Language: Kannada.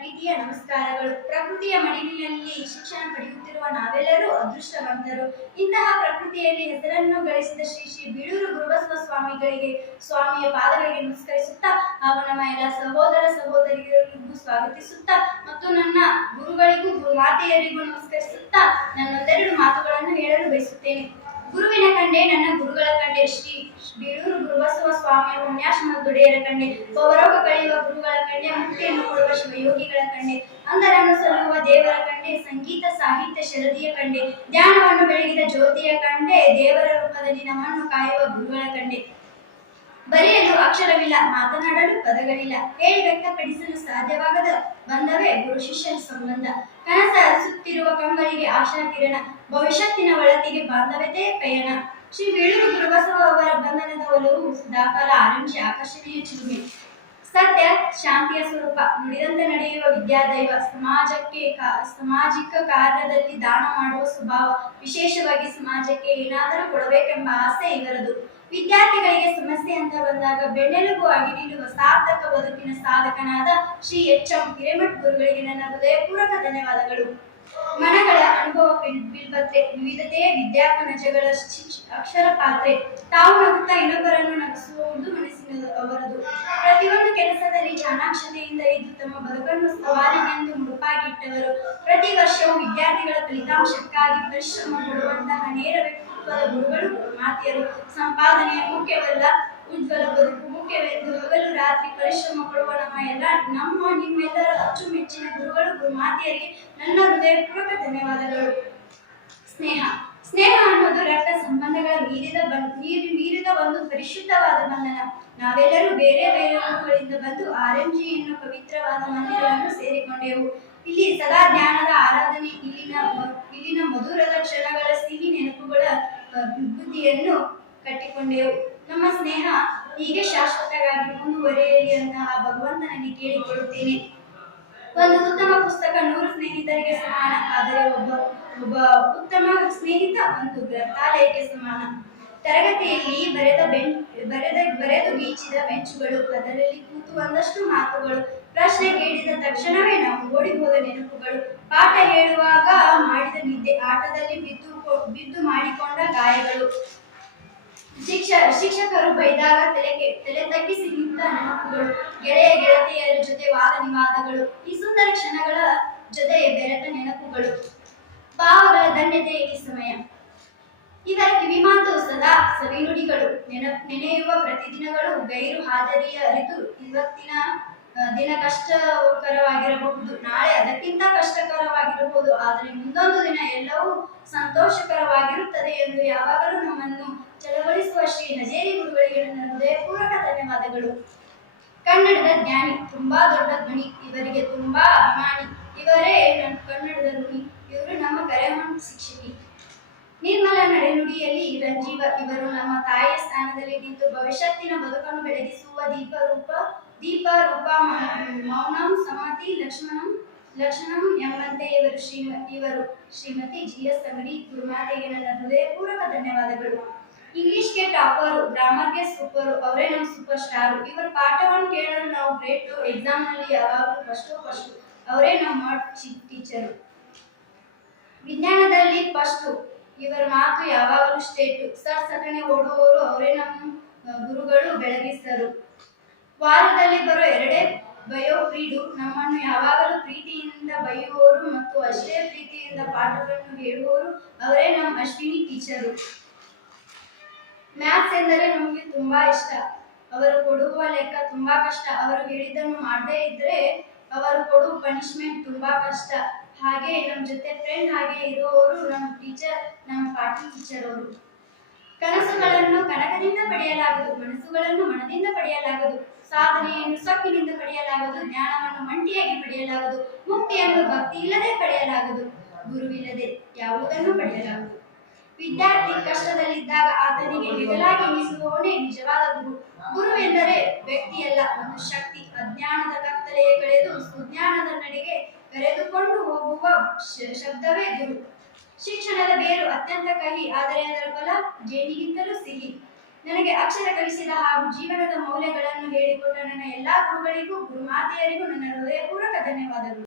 ಪ್ರೀತಿಯ ನಮಸ್ಕಾರಗಳು. ಪ್ರಕೃತಿಯ ಮಡಿಲಿನಲ್ಲಿ ಶಿಕ್ಷಣ ಪಡೆಯುತ್ತಿರುವ ನಾವೆಲ್ಲರೂ ಅದೃಷ್ಟವಂತರು. ಇಂತಹ ಪ್ರಕೃತಿಯಲ್ಲಿ ಹೆಸರನ್ನು ಗಳಿಸಿದ ಶ್ರೀ ಶ್ರೀ ಬೀಳೂರು ಗುರುಬಸವ ಸ್ವಾಮಿಗಳಿಗೆ ಸ್ವಾಮಿಯ ಪಾದಗಳಿಗೆ ನಮಸ್ಕರಿಸುತ್ತಾ ಹಾಗೂ ನಮ್ಮ ಎಲ್ಲ ಸಹೋದರ ಸಹೋದರಿಯರಿಗೂ ಸ್ವಾಗತಿಸುತ್ತಾ ಮತ್ತು ನನ್ನ ಗುರುಗಳಿಗೂ ಗುರುಮಾತೆಯರಿಗೂ ನಮಸ್ಕರಿಸುತ್ತಾ ನನ್ನೊಂದೆರಡು ಮಾತುಗಳನ್ನು ಹೇಳಲು ಬಯಸುತ್ತೇನೆ. ಗುರುವಿನ ಕಂಡೆ, ನನ್ನ ಗುರುಗಳ ಕಂಡೆ, ಶ್ರೀ ಬೀಳೂರು ಗುರುಬಸವ ಸ್ವಾಮಿಯ ಪುಣ್ಯಾಶ್ರಮ ದೊಡೆಯರ ಕಂಡೆ ಪೌರೋಗ ಕಳೆಯುವ ಗುರುಗಳ ಕಂಡೆ, ಮುಕ್ತಿಯನ್ನು ಕೊಡುವ ಶಿವಯೋಗಿಗಳ ಕಂಡೆ ಅಂದರನ್ನು ಸಲ್ಲುವ ದೇವರ ಕಂಡೆ, ಸಂಗೀತ, ಸಾಹಿತ್ಯ, ಶರದಿಯ ಕಂಡೆ ಧ್ಯಾನವನ್ನು ಬೆಳಗಿದ ಜ್ಯೋತಿಯ ಕಂಡೆ, ದೇವರ ರೂಪದಲ್ಲಿ ನಮ್ಮನ್ನು ಕಾಯುವ ಗುರುಗಳ ಕಂಡೆ. ಬರೆಯಲು ಅಕ್ಷರವಿಲ್ಲ, ಮಾತನಾಡಲು ಪದಗಳಿಲ್ಲ, ಹೇಳಿ ವ್ಯಕ್ತಪಡಿಸಲು ಸಾಧ್ಯವಾಗದ ಬಂಧವೇ ಗುರು ಶಿಷ್ಯನ ಸಂಬಂಧ. ಕನಸ ಅರಸುತ್ತಿರುವ ಕಂಬರಿಗೆ ಆಶಾ ಕಿರಣ, ಭವಿಷ್ಯತ್ತಿನ ಒಳತಿಗೆ ಬಾಂಧವ್ಯತೆ ಪಯಣ. ಶ್ರೀ ಬೀಳೂರು ಗುರುಬಸವ ಅವರ ಬಂಧನದ ಒಲವು ಸದಾಕಾಲ ಆರಂಭಿ ಆಕರ್ಷಣೆಯ ಚಿಲುಮೆ. ಸತ್ಯ, ಶಾಂತಿಯ ಸ್ವರೂಪ, ನುಡಿದಂತೆ ನಡೆಯುವ ವಿದ್ಯಾದೈವ, ಸಮಾಜಕ್ಕೆ ಸಾಮಾಜಿಕ ಕಾರ್ಯದಲ್ಲಿ ದಾನ ಮಾಡುವ ಸ್ವಭಾವ, ವಿಶೇಷವಾಗಿ ಸಮಾಜಕ್ಕೆ ಏನಾದರೂ ಕೊಡಬೇಕೆಂಬ ಆಸೆ ಇವರದು. ವಿದ್ಯಾರ್ಥಿಗಳಿಗೆ ಸಮಸ್ಯೆ ಅಂತ ಬಂದಾಗ ಬೆನ್ನೆಲುಬು ಆಗಿ ನೀಡುವ ಸಾರ್ಥಕ ಬದುಕಿನ ಸಾಧಕನಾದ ಶ್ರೀ ಎಚ್ ಎಂ ಹಿರೇಮಠ್ ಗುರುಗಳಿಗೆ ನನ್ನ ಹೃದಯಪೂರ್ವಕ ಧನ್ಯವಾದಗಳು. ಮನಗಳ ಅನುಭವ ಬಿಲ್ಬತ್ತೆ ವಿವಿಧತೆಯ ವಿದ್ಯಾಪನಜಗಳ ಅಕ್ಷರ ಪಾತ್ರೆ, ತಾವು ನಗುತ್ತಾ ಇನ್ನೊಬ್ಬರನ್ನು ನಗಿಸುವುದು ಮನಸ್ಸಿನ ಅವರದು. ಪ್ರತಿಯೊಂದು ಕೆಲಸದಲ್ಲಿ ಚಾಣಾಕ್ಷತೆಯಿಂದ ಇದ್ದು ತಮ್ಮ ಬದುಕನ್ನು ಸವಾಲಿಗೆಂದು ಮುಡುಪಾಗಿಟ್ಟವರು, ಪ್ರತಿ ವರ್ಷವೂ ವಿದ್ಯಾರ್ಥಿಗಳ ಫಲಿತಾಂಶಕ್ಕಾಗಿ ಪರಿಶ್ರಮ ಪಡುವಂತಹ ನೇರ ವ್ಯಕ್ತಿತ್ವದ ಗುರುಗಳು, ಮಾತೆಯರು ಸಂಪಾದನೆಯ ಮುಖ್ಯವಲ್ಲ, ಉಜ್ವಲ ಬದುಕು, ಮುಖ್ಯವೆಂದು ಹಗಲು ರಾತ್ರಿ ಪರಿಶ್ರಮ ಪಡುವ ನಮ್ಮ ಎಲ್ಲ, ನಮ್ಮ, ನಿಮ್ಮೆಲ್ಲರ ಅಚ್ಚುಮೆಚ್ಚಿನ ಗುರುಗಳು ಗುರುಮಾತೆಯರಿಗೆ ನನ್ನ ಹೃದಯಪೂರ್ವಕ ಧನ್ಯವಾದಗಳು. ಸ್ನೇಹ. ಸ್ನೇಹ ಅನ್ನೋದು ರಕ್ತ ಸಂಬಂಧಗಳ ಮೀರಿದ ಮೀರಿ ಮೀರಿದ ಒಂದು ಪರಿಶುದ್ಧವಾದ ಬಂಧನ. ನಾವೆಲ್ಲರೂ ಬೇರೆ ಬೇರೆ ಊರುಗಳಿಂದ ಬಂದು ಆರಂಜಿ ಎನ್ನುವ ಪವಿತ್ರವಾದ ಮಂದಿರವನ್ನು ಸೇರಿಕೊಂಡೆವು. ಇಲ್ಲಿ ಸದಾ ಜ್ಞಾನದ ಆರಾಧನೆ, ಇಲ್ಲಿನ ಇಲ್ಲಿನ ಮಧುರದ ಕ್ಷಣಗಳ ಸಿಹಿ ನೆನಪುಗಳ ವಿಭೂತಿಯನ್ನು ಕಟ್ಟಿಕೊಂಡೆವು. ನಮ್ಮ ಸ್ನೇಹ ಹೀಗೆ ಶಾಶ್ವತವಾಗಿ ಮುಂದುವರೆಯಲಿ ಅಂತ ಆ ಭಗವಂತನಲ್ಲಿ ಕೇಳಿಕೊಳ್ಳುತ್ತೇನೆ. ಒಂದು ಉತ್ತಮ ಪುಸ್ತಕ ನೂರು ಸ್ನೇಹಿತರಿಗೆ ಸಮಾನ, ಆದರೆ ಒಬ್ಬ ಒಬ್ಬ ಉತ್ತಮ ಸ್ನೇಹಿತ ಒಂದು ಗ್ರಂಥಾಲಯಕ್ಕೆ ಸಮಾನ. ತರಗತಿಯಲ್ಲಿ ಬರೆದ ಬೆಂಚ್ ಬರೆದ, ಬರೆದು ಬೀಚಿದ ಬೆಂಚುಗಳು, ಅದರಲ್ಲಿ ಕೂತು ಒಂದಷ್ಟು ಮಾತುಗಳು, ಪ್ರಶ್ನೆ ಕೇಳಿದ ತಕ್ಷಣವೇ ನಾವು ಓಡಿ ಹೋದ ನೆನಪುಗಳು, ಪಾಠ ಹೇಳುವಾಗ ಮಾಡಿದ ನಿದ್ದೆ, ಆಟದಲ್ಲಿ ಬಿದ್ದು ಬಿದ್ದು ಮಾಡಿಕೊಂಡ ಗಾಯಗಳು. ಶಿಕ್ಷ, ಶಿಕ್ಷಕರು ಬೈದಾಗ ತಲೆ ಕೆ- ತಲೆ ತಗ್ಗಿಸಿ ನಿಂತ ನೆನಪುಗಳು ಗೆಳೆಯ ಗೆಳತಿಯರ ಜೊತೆ ವಾದ ನಿವಾದಗಳು ಈ ಸುಂದರ ಕ್ಷಣಗಳ ಜೊತೆ ಬೆರೆತ ನೆನಪುಗಳು. ಭಾವಗಳ ಧನ್ಯತೆ ಈ ಸಮಯ. ಇದರ ಕಿವಿಮಾತು ಸದಾ ಸವಿನುಡಿಗಳು. ನೆನ ನೆನೆಯುವ ಪ್ರತಿದಿನಗಳು, ಗೈರು ಹಾಜರಿಯ ಅರಿತು ಇವತ್ತಿನ ದಿನ ಕಷ್ಟಕರವಾಗಿರಬಹುದು, ನಾಳೆ ಅದಕ್ಕಿಂತ ಕಷ್ಟಕರವಾಗಿರಬಹುದು, ಆದರೆ ಮುಂದೊಂದು ದಿನ ಎಲ್ಲವೂ ಸಂತೋಷಕರವಾಗಿರುತ್ತದೆ ಎಂದು ಯಾವಾಗಲೂ ನಮ್ಮನ್ನು ಚಳವಳಿಸುವ ಶ್ರೀ ಹಜೇರಿ ಗುರುಗಳಿಗೆ ನನ್ನ ಹೃದಯಪೂರ್ವಕ ಧನ್ಯವಾದಗಳು. ಕನ್ನಡದ ಜ್ಞಾನಿ ತುಂಬಾ ದೊಡ್ಡ ಧ್ವನಿ, ಇವರಿಗೆ ತುಂಬಾ ಅಭಿಮಾನಿ, ಇವರೇ ಕನ್ನಡದ ಧ್ವನಿ, ಇವರು ನಮ್ಮ ಕರೆಮಣ್ ಶಿಕ್ಷಕಿ. ನಿರ್ಮಲ ನಡೆನುಡಿಯಲ್ಲಿ ರಂಜೀವ ಇವರು ನಮ್ಮ ತಾಯಿಯ ಸ್ಥಾನದಲ್ಲಿ ನಿಂತು ಭವಿಷ್ಯತ್ತಿನ ಬದುಕನ್ನು ಬೆಳಗಿಸುವ ದೀಪ ರೂಪ ದೀಪ ರೂಪ ಮೌನಂ ಸಮಾಧಿ ಲಕ್ಷ್ಮಣಂ, ಲಕ್ಷಣಂ ಎಂಬಂತೆ ಇವರು ಶ್ರೀಮ ಇವರು ಶ್ರೀಮತಿ ಜಿ ಎಸ್ ತಗಡಿ ಗುರುಮಾತೆಗೆ ನನ್ನ ಹೃದಯಪೂರ್ವಕ ಧನ್ಯವಾದಗಳು. ಇಂಗ್ಲಿಷ್ಗೆ ಟಾಪರು, ಗ್ರಾಮರ್ಗೆ ಸೂಪರ್, ಅವರೇ ನಮ್ಮ ಸೂಪರ್ ಸ್ಟಾರ್ ಇವರ ಪಾಠವನ್ನು ಕೇಳಲು ನಾವು ಗ್ರೇಟ್ ಎಕ್ಸಾಮ್ನಲ್ಲಿ ಯಾವಾಗಲೂ ಫಸ್ಟು ಫಸ್ಟು ಅವರೇ ನಮ್ಮ ಟೀಚರು ವಿಜ್ಞಾನದಲ್ಲಿ ಫಸ್ಟು ಇವರ ಮಾತು ಯಾವಾಗಲೂ ಸ್ಟೇಟ್ ಸರ್ ಸಟನೆ ಓಡುವವರು ಅವರೇ ನಮ್ಮ ಗುರುಗಳು, ಬೆಳಗಿಸರು. ವಾರದಲ್ಲಿ ಬರೋ ಎರಡೇ ಬಯೋ ಫ್ರೀಡು ನಮ್ಮನ್ನು ಯಾವಾಗಲೂ ಪ್ರೀತಿಯಿಂದ ಬೈಯುವವರು ಮತ್ತು ಅಷ್ಟೇ ಪ್ರೀತಿಯಿಂದ ಪಾಠಗಳನ್ನು ಹೇಳುವವರು ಅವರೇ ನಮ್ಮ ಅಶ್ವಿನಿ ಟೀಚರು. ಮ್ಯಾಥ್ಸ್ ಎಂದರೆ ನಮಗೆ ತುಂಬಾ ಇಷ್ಟ. ಅವರು ಕೊಡುವ ಲೆಕ್ಕ ತುಂಬಾ ಕಷ್ಟ. ಅವರು ಹೇಳಿದ್ದನ್ನು ಮಾಡದೇ ಇದ್ರೆ ಅವರು ಕೊಡುವ ಪನಿಷ್ಮೆಂಟ್ ತುಂಬಾ ಕಷ್ಟ. ಹಾಗೆ ನಮ್ಮ ಜೊತೆ ಫ್ರೆಂಡ್ ಹಾಗೆ ಇರುವವರು ನಮ್ಮ ಟೀಚರ್ ನಮ್ಮ ಪಾಠಿ ಟೀಚರ್ ಅವರು. ಕನಸುಗಳನ್ನು ಕನಕದಿಂದ ಪಡೆಯಲಾಗದು, ಮನಸ್ಸುಗಳನ್ನು ಮನದಿಂದ ಪಡೆಯಲಾಗದು. ಸಾಧನೆಯನ್ನು ಸೊಕ್ಕಿನಿಂದ ಪಡೆಯಲಾಗದು, ಜ್ಞಾನವನ್ನು ಮಂಟಿಯಾಗಿ ಪಡೆಯಲಾಗದು, ಮುಕ್ತಿಯನ್ನು ಭಕ್ತಿ ಇಲ್ಲದೆ ಪಡೆಯಲಾಗದು, ಗುರುವಿಲ್ಲದೆ ಯಾವುದನ್ನು ಪಡೆಯಲಾಗದು. ವಿದ್ಯಾರ್ಥಿ ಕಷ್ಟದಲ್ಲಿದ್ದಾಗ ಆತನಿಗೆ ಹೆಗಲಾಗಿ ನಿಲ್ಲುವವನೇ ನಿಜವಾದ ಗುರು. ಗುರು ಎಂದರೆ ವ್ಯಕ್ತಿಯಲ್ಲ, ಒಂದು ಶಕ್ತಿ. ಅಜ್ಞಾನದ ಕತ್ತಲೆಯೇ ಕಳೆದು ಸುಜ್ಞಾನದ ನಡೆಗೆ ಕರೆದುಕೊಂಡು ಹೋಗುವ ಶಬ್ದವೇ ಗುರು. ಶಿಕ್ಷಣದ ಬೇರು ಅತ್ಯಂತ ಕಹಿ, ಆದರೆ ಅದರ ಫಲ ಜೇನಿಗಿಂತಲೂ ಸಿಹಿ. ನನಗೆ ಅಕ್ಷರ ಕಲಿಸಿದ ಹಾಗೂ ಜೀವನದ ಮೌಲ್ಯಗಳನ್ನು ಹೇಳಿಕೊಟ್ಟ ನನ್ನ ಎಲ್ಲಾ ಗುರುಗಳಿಗೂ ಗುರುಮಾತೆಯರಿಗೂ ನನ್ನ ಹೃದಯಪೂರ್ವಕ ಧನ್ಯವಾದಗಳು.